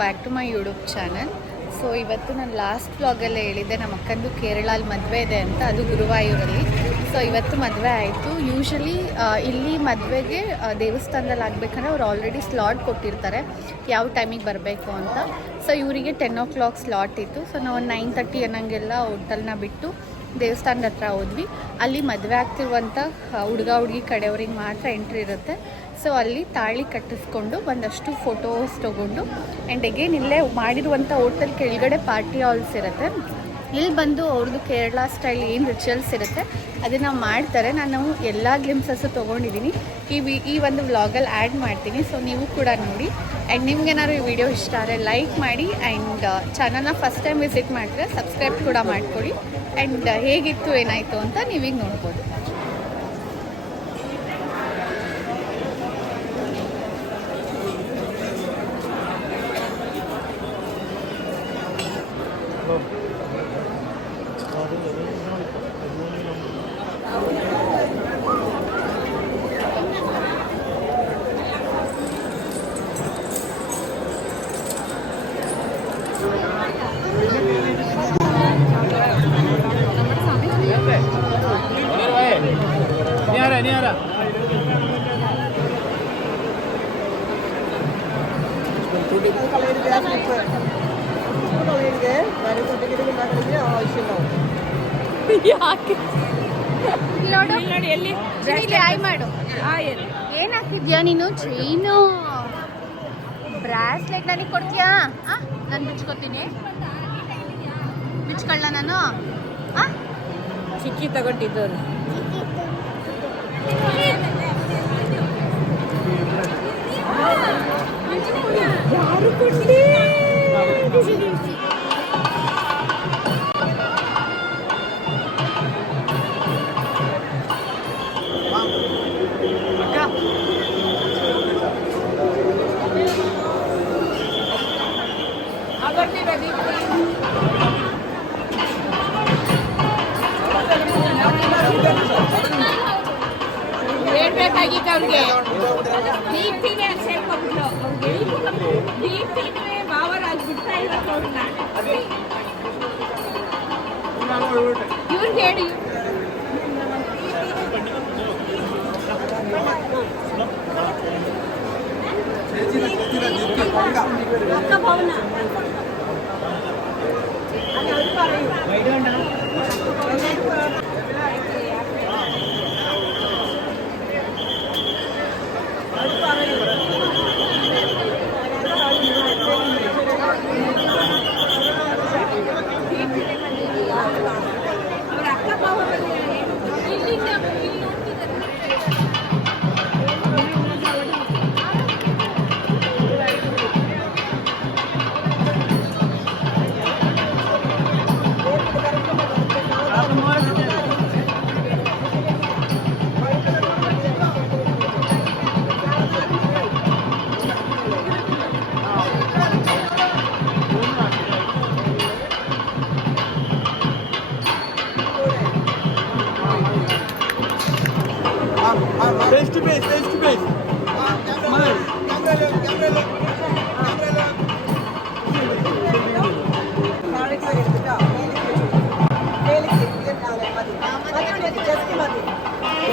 Back to my YouTube channel. So ಇವತ್ತು ನಾನು last ವ್ಲಾಗಲ್ಲೇ ಹೇಳಿದ್ದೆ ನಮ್ಮ ಅಕ್ಕಂದು ಕೇರಳಲ್ಲಿ ಮದುವೆ ಇದೆ ಅಂತ, ಅದು ಗುರುವಾಯೂರಲ್ಲಿ. ಸೊ ಇವತ್ತು ಮದುವೆ ಆಯಿತು. ಯೂಶ್ವಲಿ ಇಲ್ಲಿ ಮದುವೆಗೆ ದೇವಸ್ಥಾನದಲ್ಲಿ ಆಗಬೇಕಂದ್ರೆ ಅವ್ರು ಆಲ್ರೆಡಿ ಸ್ಲಾಟ್ ಕೊಟ್ಟಿರ್ತಾರೆ ಯಾವ ಟೈಮಿಗೆ ಬರಬೇಕು ಅಂತ. ಸೊ ಇವರಿಗೆ 10 o'clock ಸ್ಲಾಟ್ ಇತ್ತು. ಸೊ ನಾವು 9:30 ಅನ್ನಂಗೆಲ್ಲ ಹೋಟೆಲ್ನ ಬಿಟ್ಟು ದೇವಸ್ಥಾನದ ಹತ್ರ ಹೋದ್ವಿ. ಅಲ್ಲಿ ಮದುವೆ ಆಗ್ತಿರುವಂಥ ಹುಡುಗ ಹುಡುಗಿ ಕಡೆಯವ್ರಿಗೆ ಮಾತ್ರ ಎಂಟ್ರಿ ಇರುತ್ತೆ. ಸೊ ಅಲ್ಲಿ ತಾಳಿ ಕಟ್ಟಿಸ್ಕೊಂಡು ಒಂದಷ್ಟು ಫೋಟೋಸ್ ತೊಗೊಂಡು ಆ್ಯಂಡ್ ಅಗೇನ್ ಇಲ್ಲೇ ಮಾಡಿರುವಂಥ ಹೋಟೆಲ್ ಕೆಳಗಡೆ ಪಾರ್ಟಿ ಹಾಲ್ಸ್ ಇರುತ್ತೆ. ಇಲ್ಲಿ ಬಂದು ಅವ್ರದ್ದು ಕೇರಳ ಸ್ಟೈಲ್ ಏನು ರಿಚುವಲ್ಸ್ ಇರುತ್ತೆ ಅದನ್ನು ಮಾಡ್ತಾರೆ. ನಾನು ಎಲ್ಲ ಗ್ಲಿಮ್ಸಸ್ಸು ತೊಗೊಂಡಿದ್ದೀನಿ. ಈ ಒಂದು ವ್ಲಾಗಲ್ಲಿ ಆ್ಯಡ್ ಮಾಡ್ತೀನಿ. ಸೊ ನೀವು ಕೂಡ ನೋಡಿ. ಆ್ಯಂಡ್ ನಿಮ್ಗೇನಾದ್ರು ಈ ವಿಡಿಯೋ ಇಷ್ಟ ಆದರೆ ಲೈಕ್ ಮಾಡಿ. ಆ್ಯಂಡ್ ಚಾನಲ್ನ ಫಸ್ಟ್ ಟೈಮ್ ವಿಸಿಟ್ ಮಾಡಿದ್ರೆ ಸಬ್ಸ್ಕ್ರೈಬ್ ಕೂಡ ಮಾಡ್ಕೊಳ್ಳಿ. ಆ್ಯಂಡ್ ಹೇಗಿತ್ತು ಏನಾಯಿತು ಅಂತ ನೀವೀಗ ನೋಡ್ಬೋದು. ಏನ್ ಹಾಕಿದ್ಯಾ ನೀನು? ಚೈನು ಬ್ರಾಸ್ಲೆಟ್ ನನಗೆ ಕೊಡ್ತೀಯಾ? ನಾನು ಬಿಚ್ಕೋತೀನಿ. ಬಿಚ್ಕೊಳ್ಳ ನಾನು? ಚಿಕ್ಕಿ ತಗೊಂಡಿದ್ದವ್ರು ಯಾರು ಕೊಡ್ಲಿ? ಹೇಳ್ಬೇಕಾಗಿತ್ತು ಅವ್ರಿಗೆ. ದೀಪ್ತಿನೇ ಸೇರ್ಕೊಂಡ್ಬಿಟ್ಲು. ದೀಪ್ತಿನೇ ಬಾವರಾಜ್ ಬಿಡ್ತಾ ಇರೋದು ಅವ್ರನ್ನ. ಇವ್ರಿಗೆ ಹೇಳಿ. ಅಕ್ಕ ಭವನ face to face. Smile.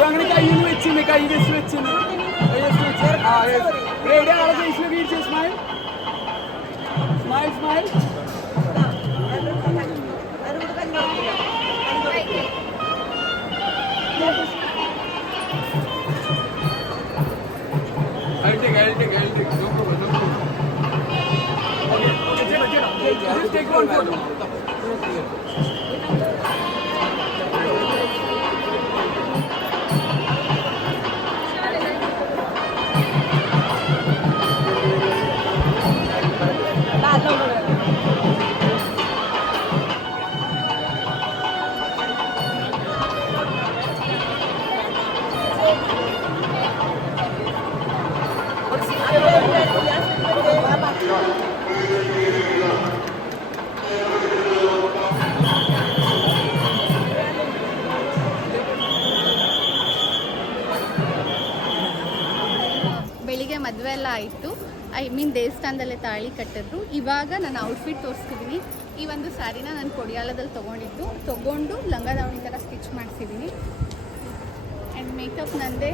അങ്ങനെ കയ്യിൽ വെച്ചിന് കൈ വെച്ച് വെച്ചിന് റെഡി ആളെ ഫേസിൽ വീഴ്ച smile smile smile I'll take. No problem. Okay. Just take one photo. ಆಯಿತು. ಐ ಮೀನ್ ದೇವಸ್ಥಾನದಲ್ಲೇ ತಾಳಿ ಕಟ್ಟಿದ್ರು. ಇವಾಗ ನಾನು ಔಟ್ಫಿಟ್ ತೋರಿಸ್ತಿದ್ದೀನಿ. ಈ ಒಂದು ಸ್ಯಾರಿನ ನಾನು ಕೊಡಿಯಾಲದಲ್ಲಿ ತೊಗೊಂಡು ಲಂಗ ದಾವಣಿ ಥರ ಸ್ಟಿಚ್ ಮಾಡಿಸಿದ್ದೀನಿ. ಆ್ಯಂಡ್ ಮೇಕಪ್ ನಂದೇ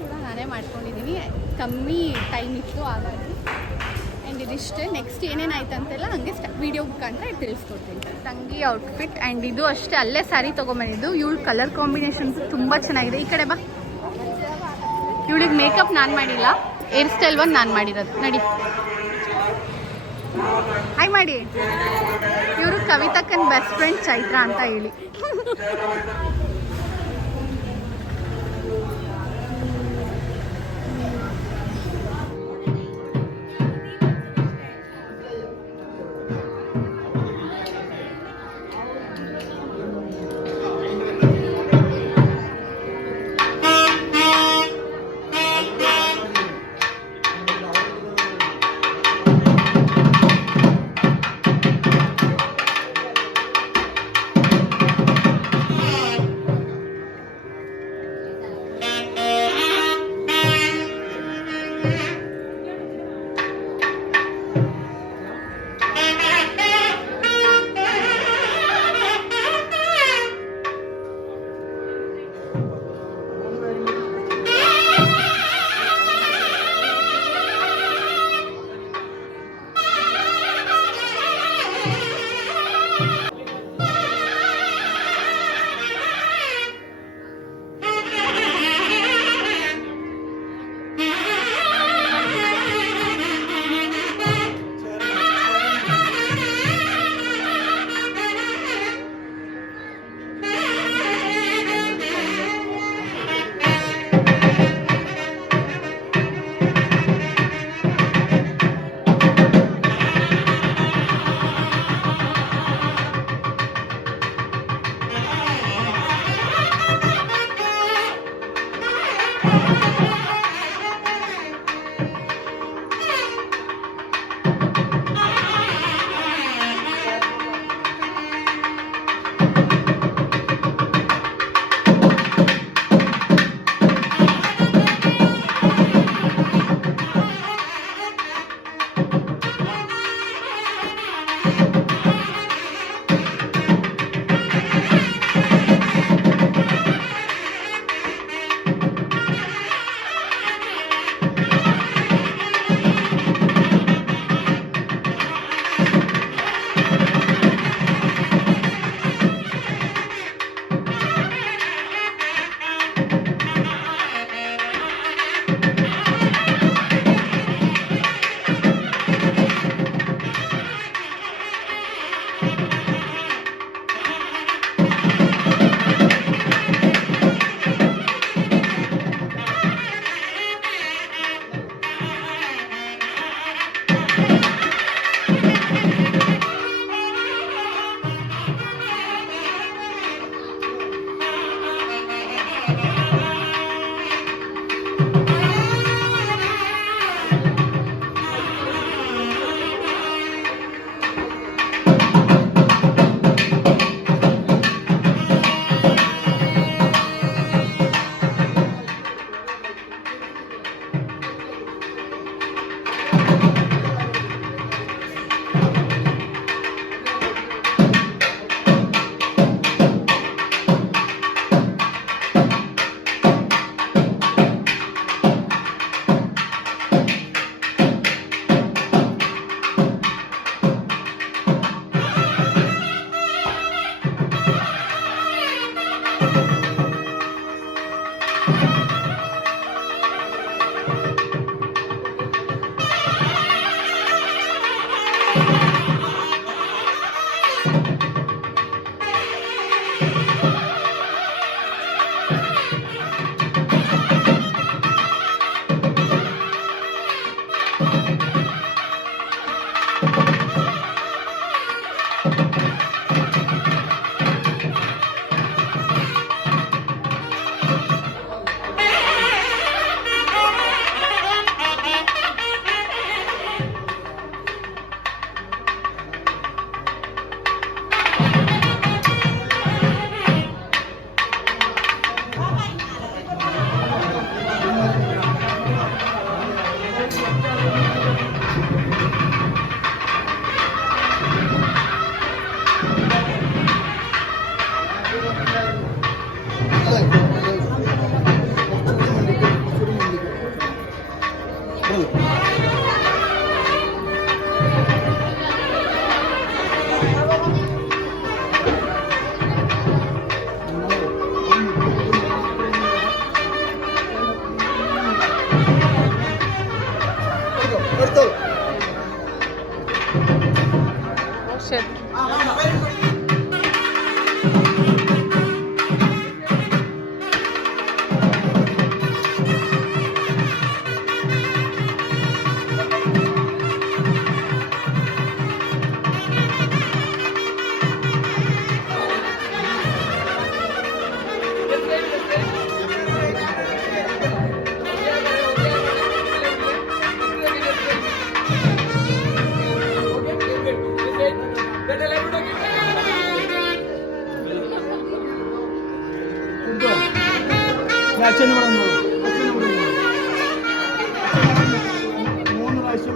ಕೂಡ ನಾನೇ ಮಾಡ್ಕೊಂಡಿದ್ದೀನಿ. ಕಮ್ಮಿ ಟೈಮ್ ಇತ್ತು ಹಾಗಾಗಿ. ಆ್ಯಂಡ್ ಇದಿಷ್ಟೇ. ನೆಕ್ಸ್ಟ್ ಏನೇನಾಯ್ತು ಅಂತೆಲ್ಲ ಹಂಗೆ ವೀಡಿಯೋ ಮುಖಾಂತರ ತಿಳಿಸ್ಕೊಡ್ತೀನಿ. ತಂಗಿ ಔಟ್ಫಿಟ್ ಆ್ಯಂಡ್ ಇದು ಅಷ್ಟೇ ಅಲ್ಲೇ ಸ್ಯಾರಿ ತೊಗೊಂಬಂದಿದ್ದು. ಇವಳು ಕಲರ್ ಕಾಂಬಿನೇಷನ್ಸ್ ತುಂಬ ಚೆನ್ನಾಗಿದೆ. ಈ ಕಡೆ ಬಾ. ಇವಳಿಗೆ ಮೇಕಪ್ ನಾನು ಮಾಡಿಲ್ಲ, ಹೇರ್ ಸ್ಟೈಲ್ ಒಂದು ನಾನು ಮಾಡಿರೋದು. ನಡಿ ಹಾಯ್ ಮಾಡಿ. ಇವರು ಕವಿತಕ್ಕನ ಬೆಸ್ಟ್ ಫ್ರೆಂಡ್ ಚೈತ್ರ ಅಂತ ಹೇಳಿ. അച്ഛനും കൂടെ ഒന്ന് അച്ഛനും കൂടെ 3 പ്രാവശ്യം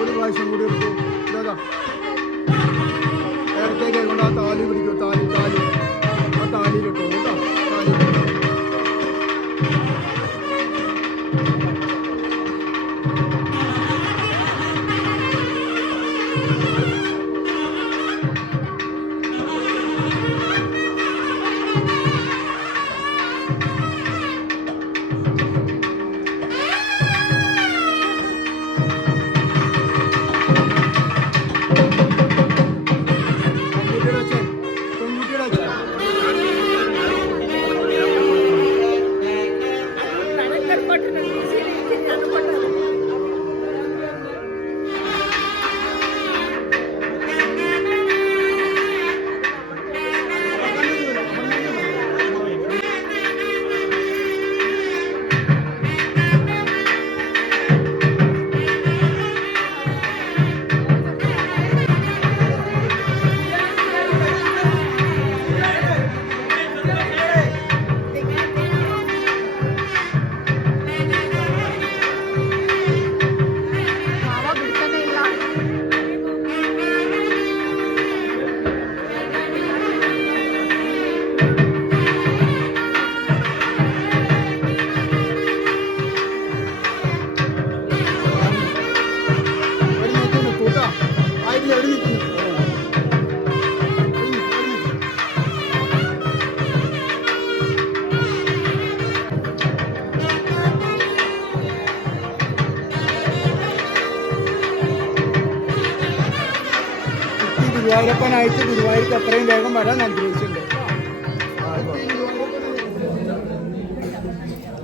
ഒരു പ്രാവശ്യം കൂടി എടുത്തു ഇതാ ഇടത്തേക്ക് കൊണ്ട് ആ താലി പിടിക്കും താലി ആ താലിയിലിട്ടോ കേട്ടോ താലി ഗുരുവായൂരപ്പനായിട്ട് ഗുരുവായൂർക്ക് എത്രയും വേഗം വരാൻ ആഗ്രഹിച്ചിട്ടുണ്ട്.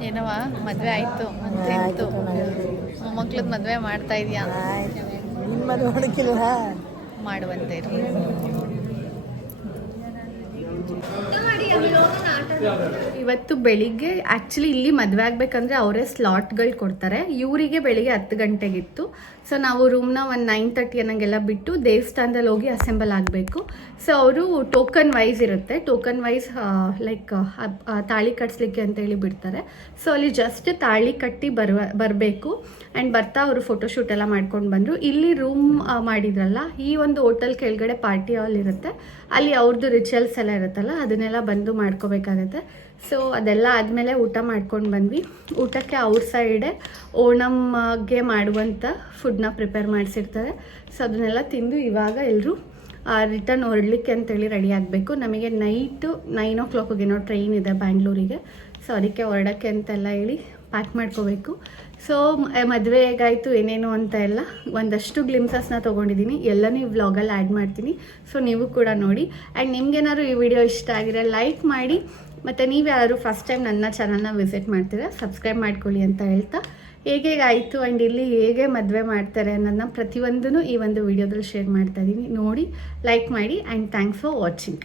ಏನವ ಮದುವೆ ಆಯಿತು ಅಂತಿತ್ತು, ಮೊಮ್ಮಕ್ಳದ್ದು ಮದುವೆ ಮಾಡ್ತಾ ಇದೆಯಾ? ಮಾಡುವಂತೆ ಇರಲಿ. ಇವತ್ತು ಬೆಳಿಗ್ಗೆ ಆ್ಯಕ್ಚುಲಿ ಇಲ್ಲಿ ಮದುವೆ ಆಗಬೇಕಂದ್ರೆ ಅವರೇ ಸ್ಲಾಟ್ಗಳು ಕೊಡ್ತಾರೆ. ಇವರಿಗೆ ಬೆಳಿಗ್ಗೆ 10 ಗಂಟೆಗಿತ್ತು. ಸೊ ನಾವು ರೂಮ್ನ ಒಂದು 9:30 ಅನ್ನಂಗೆಲ್ಲ ಬಿಟ್ಟು ದೇವಸ್ಥಾನದಲ್ಲಿ ಹೋಗಿ ಅಸೆಂಬಲ್ ಆಗಬೇಕು. ಸೊ ಅವರು ಟೋಕನ್ ವೈಸ್ ಇರುತ್ತೆ, ಟೋಕನ್ ವೈಸ್ ಲೈಕ್ ತಾಳಿ ಕಟ್ಸ್ಲಿಕ್ಕೆ ಅಂತೇಳಿ ಬಿಡ್ತಾರೆ. ಸೊ ಅಲ್ಲಿ ಜಸ್ಟ್ ತಾಳಿ ಕಟ್ಟಿ ಬರಬೇಕು. ಆ್ಯಂಡ್ ಬರ್ತಾ ಅವರು ಫೋಟೋಶೂಟ್ ಎಲ್ಲ ಮಾಡ್ಕೊಂಡು ಬಂದರು. ಇಲ್ಲಿ ರೂಮ್ ಮಾಡಿದ್ರಲ್ಲ, ಈ ಒಂದು ಹೋಟೆಲ್ ಕೆಳಗಡೆ ಪಾರ್ಟಿ ಹಾಲ್ ಇರುತ್ತೆ, ಅಲ್ಲಿ ಅವ್ರದ್ದು ರಿಚುವಲ್ಸ್ ಎಲ್ಲ ಇರುತ್ತಲ್ಲ ಅದನ್ನೆಲ್ಲ ಬಂದು ಮಾಡ್ಕೋಬೇಕಾಗತ್ತೆ. ಸೊ ಅದೆಲ್ಲ ಆದಮೇಲೆ ಊಟ ಮಾಡ್ಕೊಂಡು ಬಂದ್ವಿ. ಊಟಕ್ಕೆ ಅವ್ರ ಸೈಡೇ ಓಣಮ್ಗೆ ಮಾಡುವಂಥ ಫುಡ್ನ ಪ್ರಿಪೇರ್ ಮಾಡಿಸಿರ್ತಾರೆ. ಸೊ ಅದನ್ನೆಲ್ಲ ತಿಂದು ಇವಾಗ ಎಲ್ಲರೂ ರಿಟರ್ನ್ ಹೊರಡ್ಲಿಕ್ಕೆ ಅಂತೇಳಿ ರೆಡಿ ಆಗಬೇಕು. ನಮಗೆ ನೈಟು 9 o'clockಗೇನೋ ಟ್ರೈನ್ ಇದೆ ಬ್ಯಾಂಗ್ಳೂರಿಗೆ. ಸೊ ಅದಕ್ಕೆ ಹೊರಡೋಕ್ಕೆ ಅಂತೆಲ್ಲ ಹೇಳಿ ಪ್ಯಾಕ್ ಮಾಡ್ಕೋಬೇಕು. ಸೊ ಮದುವೆ ಹೇಗಾಯಿತು ಏನೇನು ಅಂತ ಎಲ್ಲ ಒಂದಷ್ಟು ಗ್ಲಿಮ್ಸಸ್ನ ತೊಗೊಂಡಿದ್ದೀನಿ, ಎಲ್ಲನೂ ಈ ವ್ಲಾಗಲ್ಲಿ ಆ್ಯಡ್ ಮಾಡ್ತೀನಿ. ಸೊ ನೀವು ಕೂಡ ನೋಡಿ. ಆ್ಯಂಡ್ ನಿಮ್ಗೇನಾದ್ರು ಈ ವಿಡಿಯೋ ಇಷ್ಟ ಆಗಿದ್ರೆ ಲೈಕ್ ಮಾಡಿ, ಮತ್ತು ನೀವು ಯಾರು ಫಸ್ಟ್ ಟೈಮ್ ನನ್ನ ಚಾನಲ್ನ ವಿಸಿಟ್ ಮಾಡ್ತೀರಾ ಸಬ್ಸ್ಕ್ರೈಬ್ ಮಾಡ್ಕೊಳ್ಳಿ ಅಂತ ಹೇಳ್ತಾ, ಹೇಗಾಯಿತು ಆ್ಯಂಡ್ ಇಲ್ಲಿ ಹೇಗೆ ಮದುವೆ ಮಾಡ್ತಾರೆ ಅನ್ನೋದನ್ನ ಪ್ರತಿಯೊಂದೂ ಈ ಒಂದು ವಿಡಿಯೋದಲ್ಲಿ ಶೇರ್ ಮಾಡ್ತಾ ಇದ್ದೀನಿ. ನೋಡಿ, ಲೈಕ್ ಮಾಡಿ ಆ್ಯಂಡ್ ಥ್ಯಾಂಕ್ಸ್ ಫಾರ್ ವಾಚಿಂಗ್.